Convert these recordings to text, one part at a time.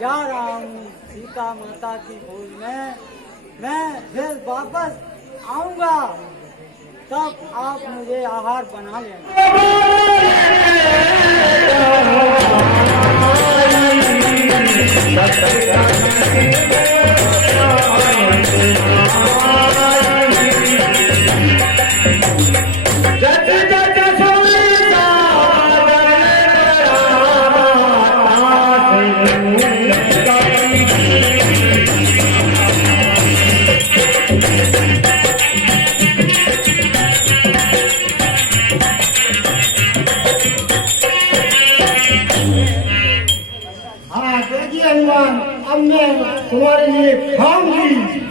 जा रहा हूँ सीता माता की खोज में। मैं फिर वापस आऊंगा, तब आप मुझे आहार बना लेना। अब मैं तुम्हारे लिए खाऊंगी।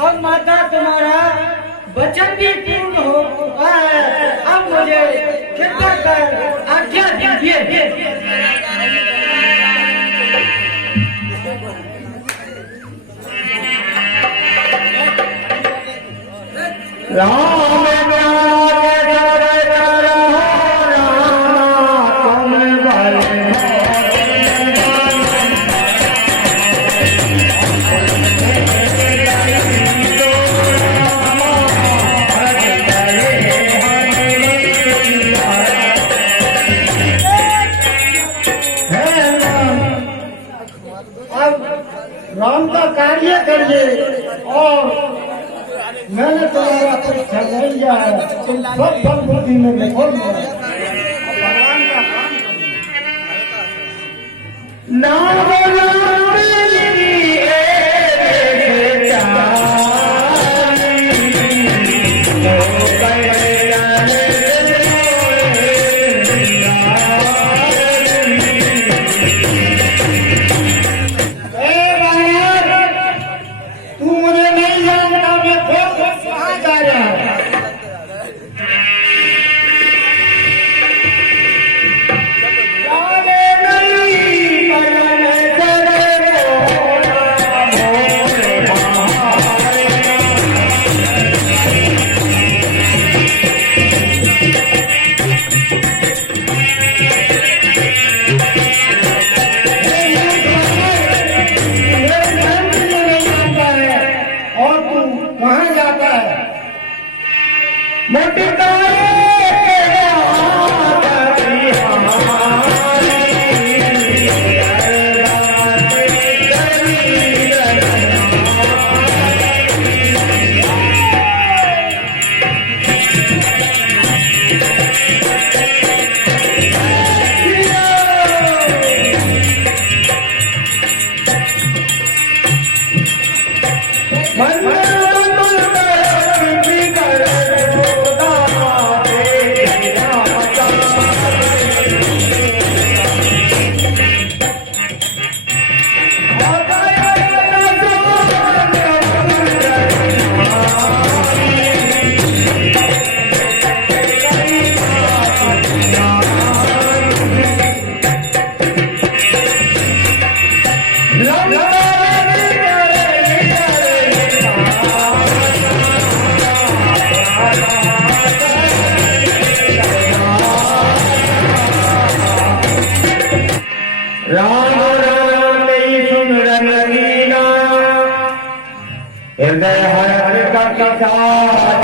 अब माता तुम्हारा वचन भी पूर्ण हो चुका है। अब मुझे कृपा कर आज्ञा दीजिए। राम का कार्य करिए और मैंने तुम्हारा परीक्षा ले लिया है, तुम सब बुद्धि में खोल दिया। भगवान का राम राम तेरी सुमरन लीला हृदय हर का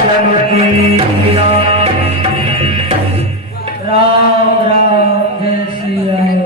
चमकीला। राम राम जय श्री राम।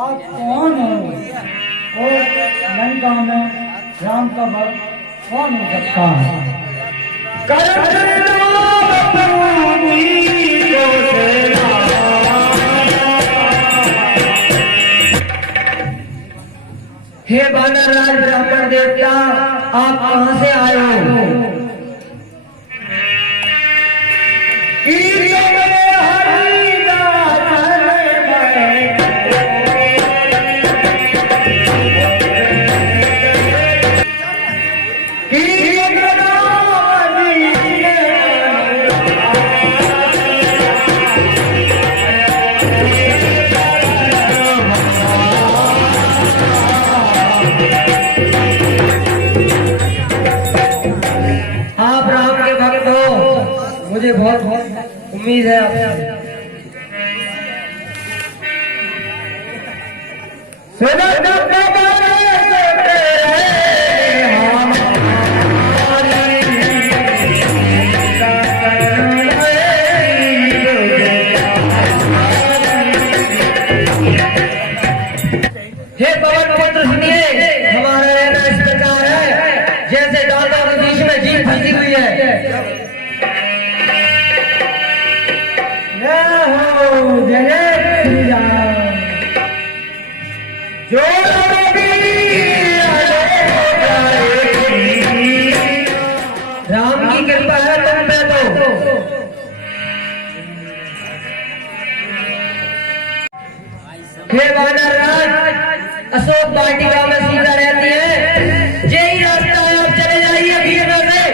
आप कौन हो और लंका में राम का भक्त कौन हो सकता है? हे वानर राज ब्राह्मण देवता, आप कहां से आए हो? आप राम के भक्त हो, मुझे बहुत बहुत उम्मीद है आपसे। हे पवन पुत्र सुनिए, हमारा रहना इस प्रकार है जैसे डालों के बीच में जीप फंसी हुई है। जय श्री राम। जो राम की कृपा है तुम पे तो। हे वानर राज, अशोक वाटिका में सीता रहती है, यही रास्ता है, आप चले जाइए भीड़ से।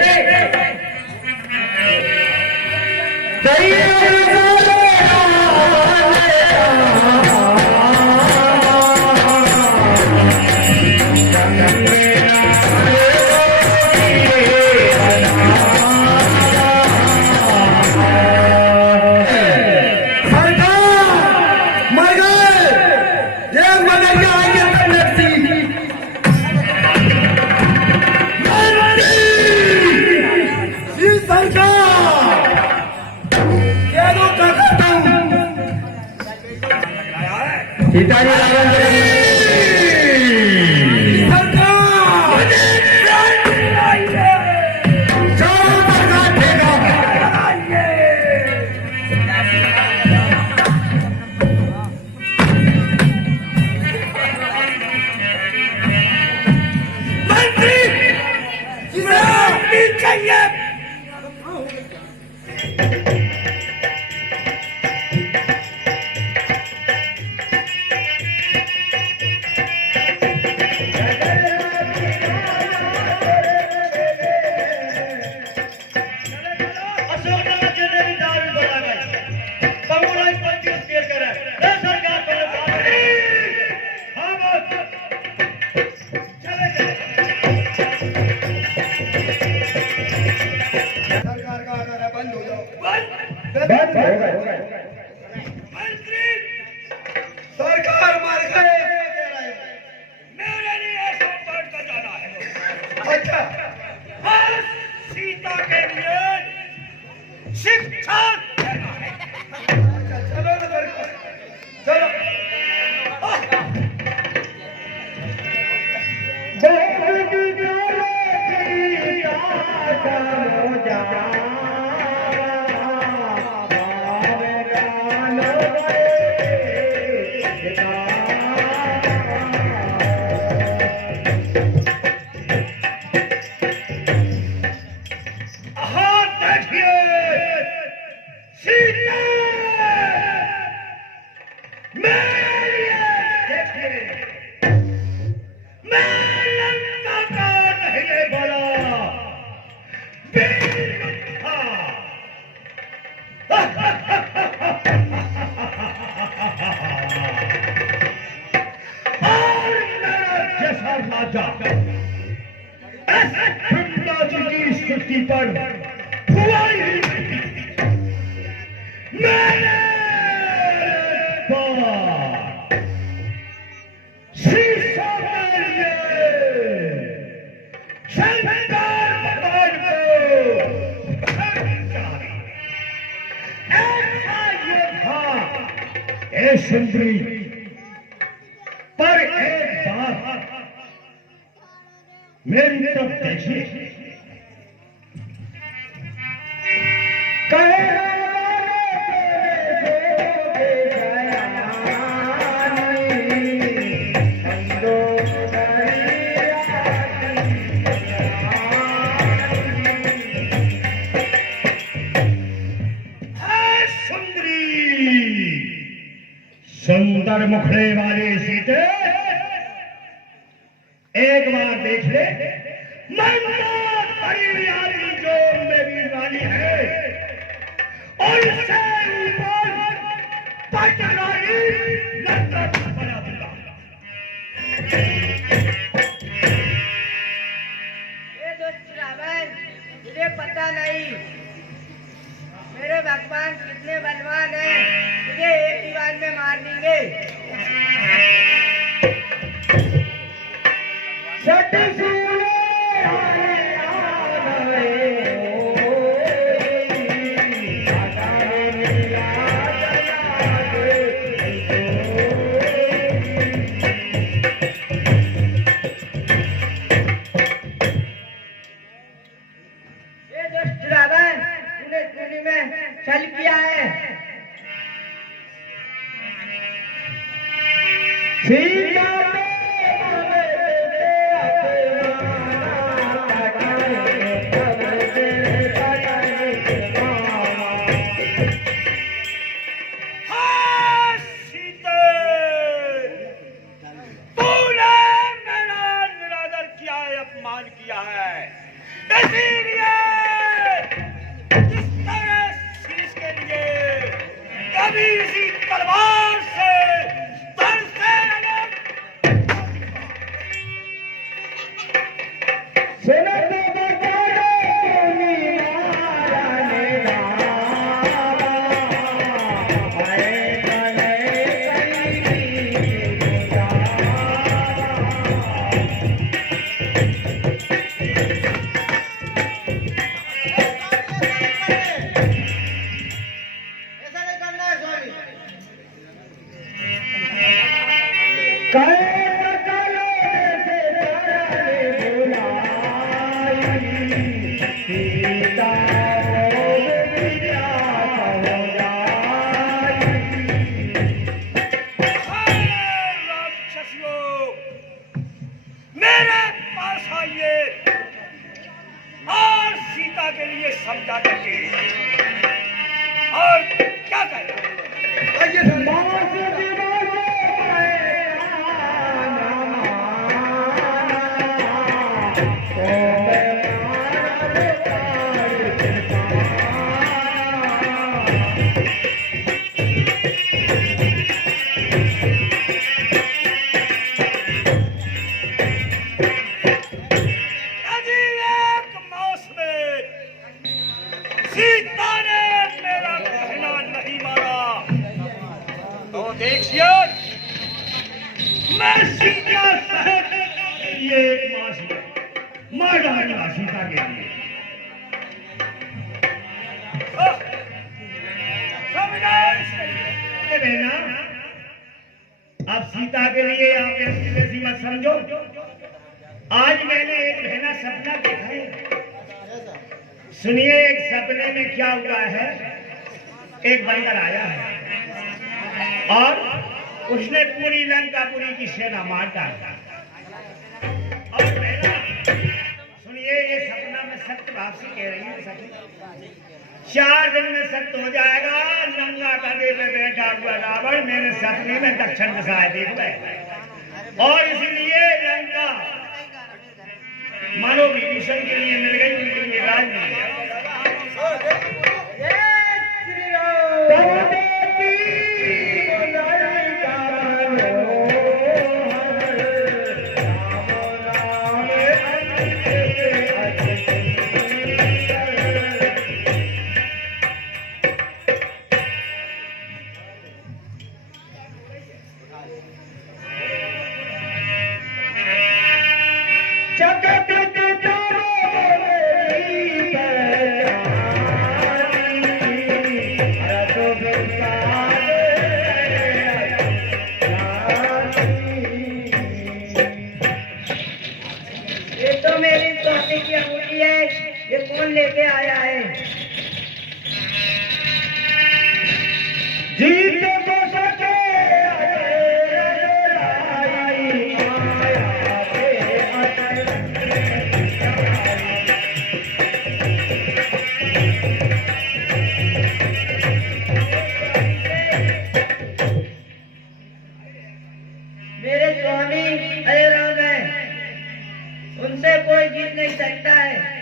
राजा ब्रह्मा जी की स्तुति पर फुवाई मेरे पास शीशा के लिए शंकर भगवान को ऐसा ये था ए सुंदरी पर एक बात मेरी तरफ देखिए सुंदर मुखड़े वाले सीते एक बार देख ले बड़ी आदमी जो मेरी रानी है और इससे ऊपर पटरानी लड़का बना दूंगा। ये दोस्त रावण मुझे पता नहीं मेरे भगवान कितने बलवान हैं, मुझे एक ही बार में मार देंगे। ये दुष्ट रावण तूने चोरी में छल किया है। अपमान किया है, इसीलिए इस तरह शीश के लिए कभी इसी तलवार से धड़ से अलग मेरे पास आइए और सीता के लिए समझा करके और क्या करें। सीता ने मेरा कहना नहीं माना तो देखिए मैं सीता ये एक मासी मार डालूंगा सीता के लिए। बहना अब सीता के लिए आप ऐसी मत समझो। आज मैंने एक बहना सपना देखा है। सुनिए एक सपने में क्या हुआ है। एक बंदर आया है और उसने पूरी लंकापुरी की सेना मार डाला। और बहना सुनिए ये सपना मैं सत्य भाव से कह रही हूँ। सत्य 4 दिन में सत्य हो जाएगा। नंगा गधे पे बैठा हुआ रावण मेरे सपने में दक्षिण दिशा देख रहे और इसीलिए लंका मानो विभीषण के लिए मिल गई, उनके लिए राज मिल गया। कौन लेके आया है? जीत को सके मेरे स्वामी अरे राम है, उनसे कोई जीत नहीं सकता है।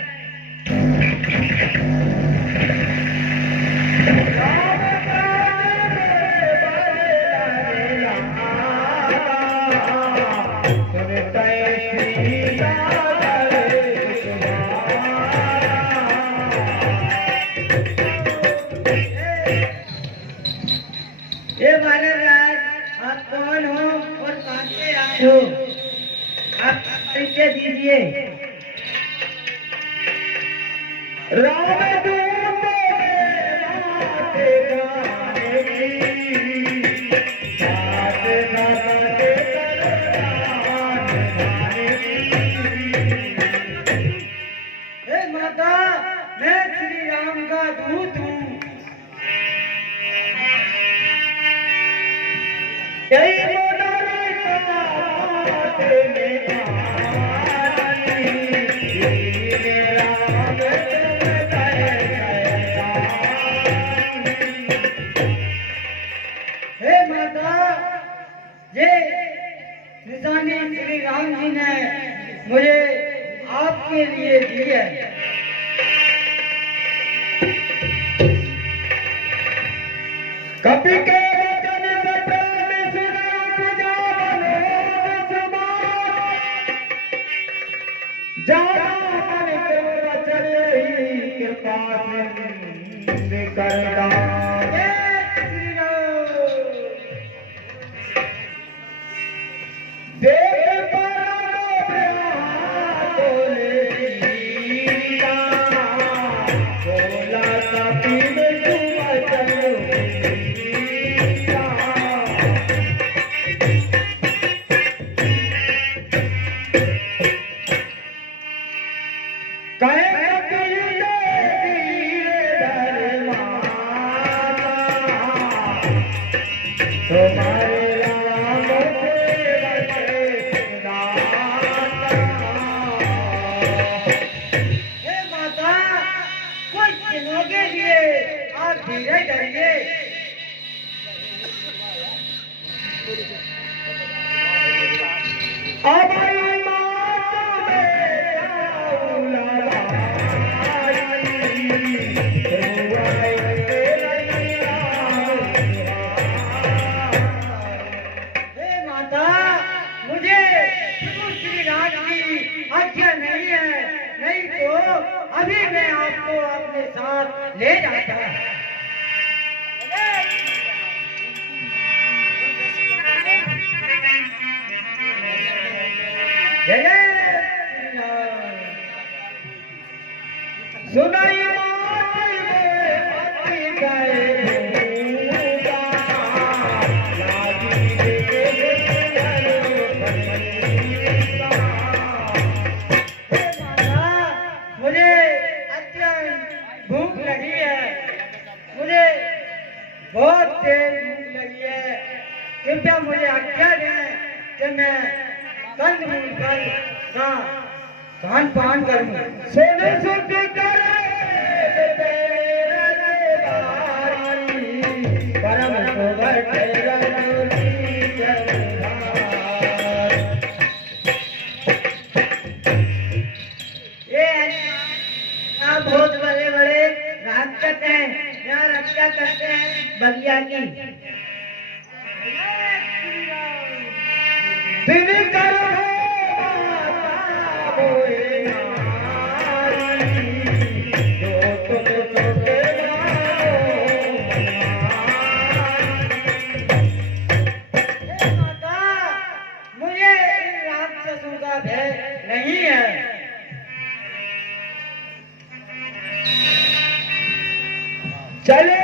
ये वानर राज, आप कौन हो और कहाँ से आए हो? आप परिचय दीजिए। हे माता, मैं श्री राम का दूत हूँ। हे माता, ये निशानी श्री राम जी ने मुझे आपके लिए दी है। कभी के वचन से प्रेम सुना तुझा मनोरथ समाज। जाना मन के वचन ही कृपा से करना। देख पर बोले सीता, बोला सती में तुम चलो सीता। कहे तुम्हारे राम हे माता, कुछ दिनों के लिए आप धीरे करिए। अब मुझे श्री राम की आज्ञा नहीं है, नहीं तो अभी मैं आपको अपने साथ ले जाता। जय श्री राम। सुनाई मुझे अत्यंत भूख लगी है, मुझे बहुत तेज भूख लगी है। कृपया मुझे आज्ञा दें कि मैं कंदमूल फल का खान पान करूं। सोने सुध करे परम सुभट बहुत बड़े बड़े राक्षस हैं, यहाँ रक्षा करते हैं बलिया की। दिन कर माता, मुझे इन राक्षसों का भय नहीं है। चले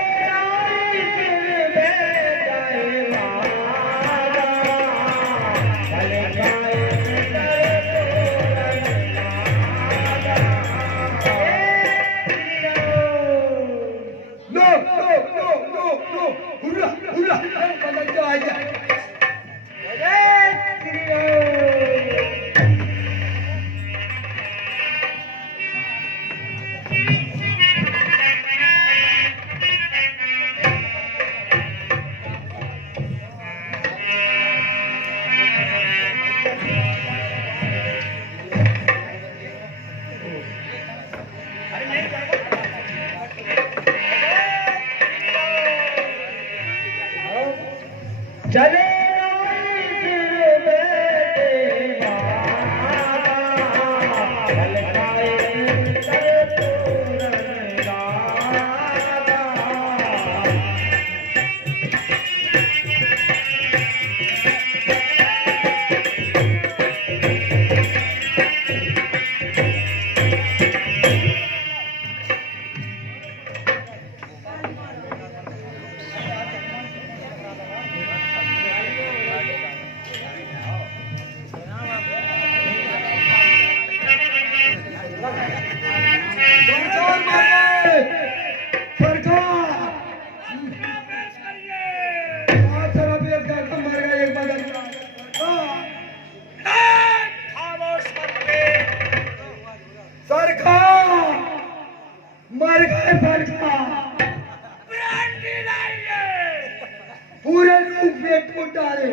पूरे लोग पेट को डाले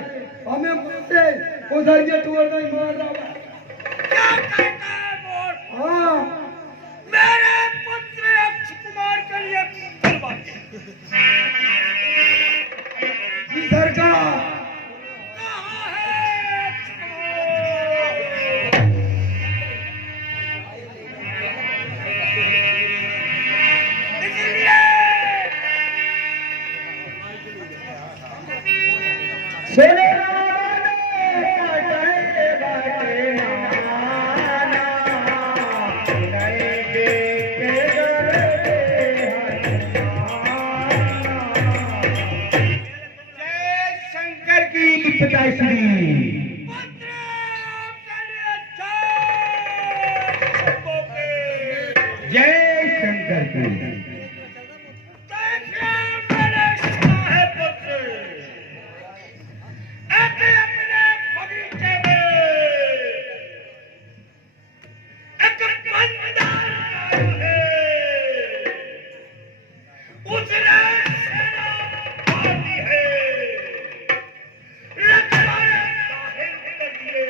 हमें मुझसे उधर ये टूर नहीं मार रहा क्या कहता है मोर? हाँ मेरे पुत्र अक्ष कुमार के लिए बलवान जी सरकार कहाँ है अक्ष कुमार? इसलिए सोने जय शंकर की मैंने सुना है पुत्र अपने बगीचे में एक बंदर है उसने सेना मारी है रखवाला जाहिर कर दिए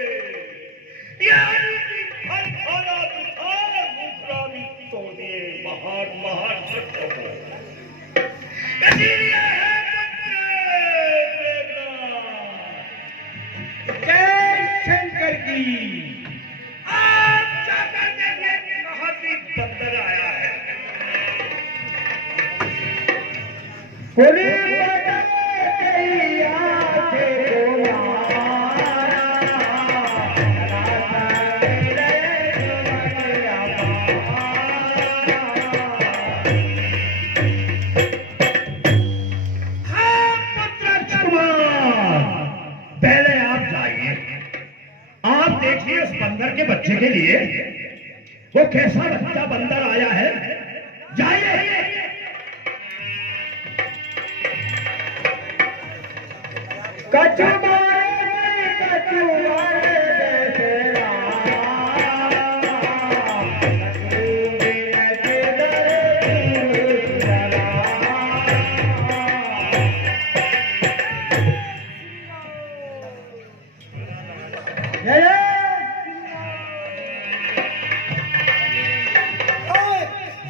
यानी कि फल खाना दिखा मुखरा भी तोड़ दिए महान महान सत्यों को इसलिए है पुत्र जय शंकर की आप जाकर देखिए कहाँ से बंदर आया है होली पहले आप जाइए आप देखिए इस बंदर के बच्चे के लिए वो कैसा बच्चा बंदर आया है जाइए कच्चू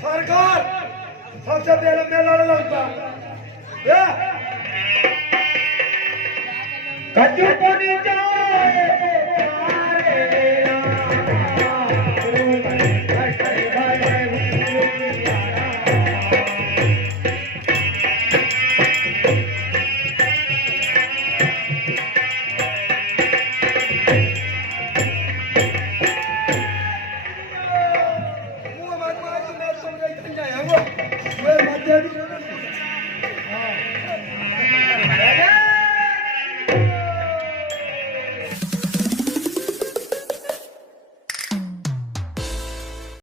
सरकार सबसे पहले मेला लगता कच्चू को नीचे